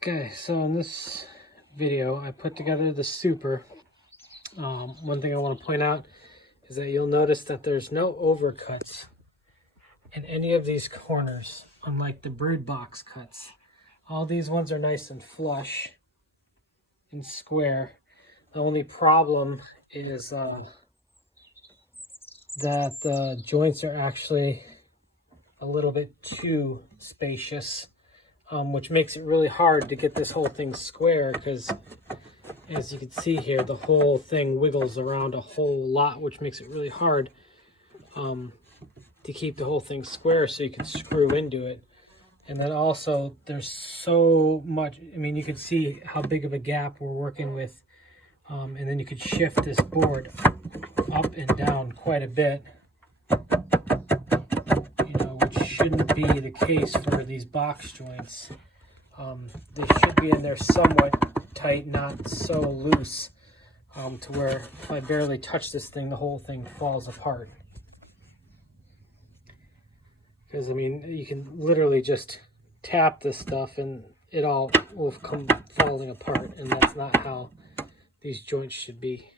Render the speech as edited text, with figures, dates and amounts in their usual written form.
Okay, so in this video I put together the super. One thing I want to point out is that you'll notice that there's no overcuts in any of these corners, unlike the brood box cuts. All these ones are nice and flush and square. The only problem is that the joints are actually a little bit too spacious, which makes it really hard to get this whole thing square, because as you can see here, the whole thing wiggles around a whole lot, which makes it really hard to keep the whole thing square so you can screw into it. And then also there's so much, I mean, you can see how big of a gap we're working with, and then you could shift this board up and down quite a bit, which shouldn't be the case for these box joints. They should be in there somewhat tight, not so loose, to where if I barely touch this thing, the whole thing falls apart. Because, I mean, you can literally just tap this stuff and it all will come falling apart, and that's not how these joints should be.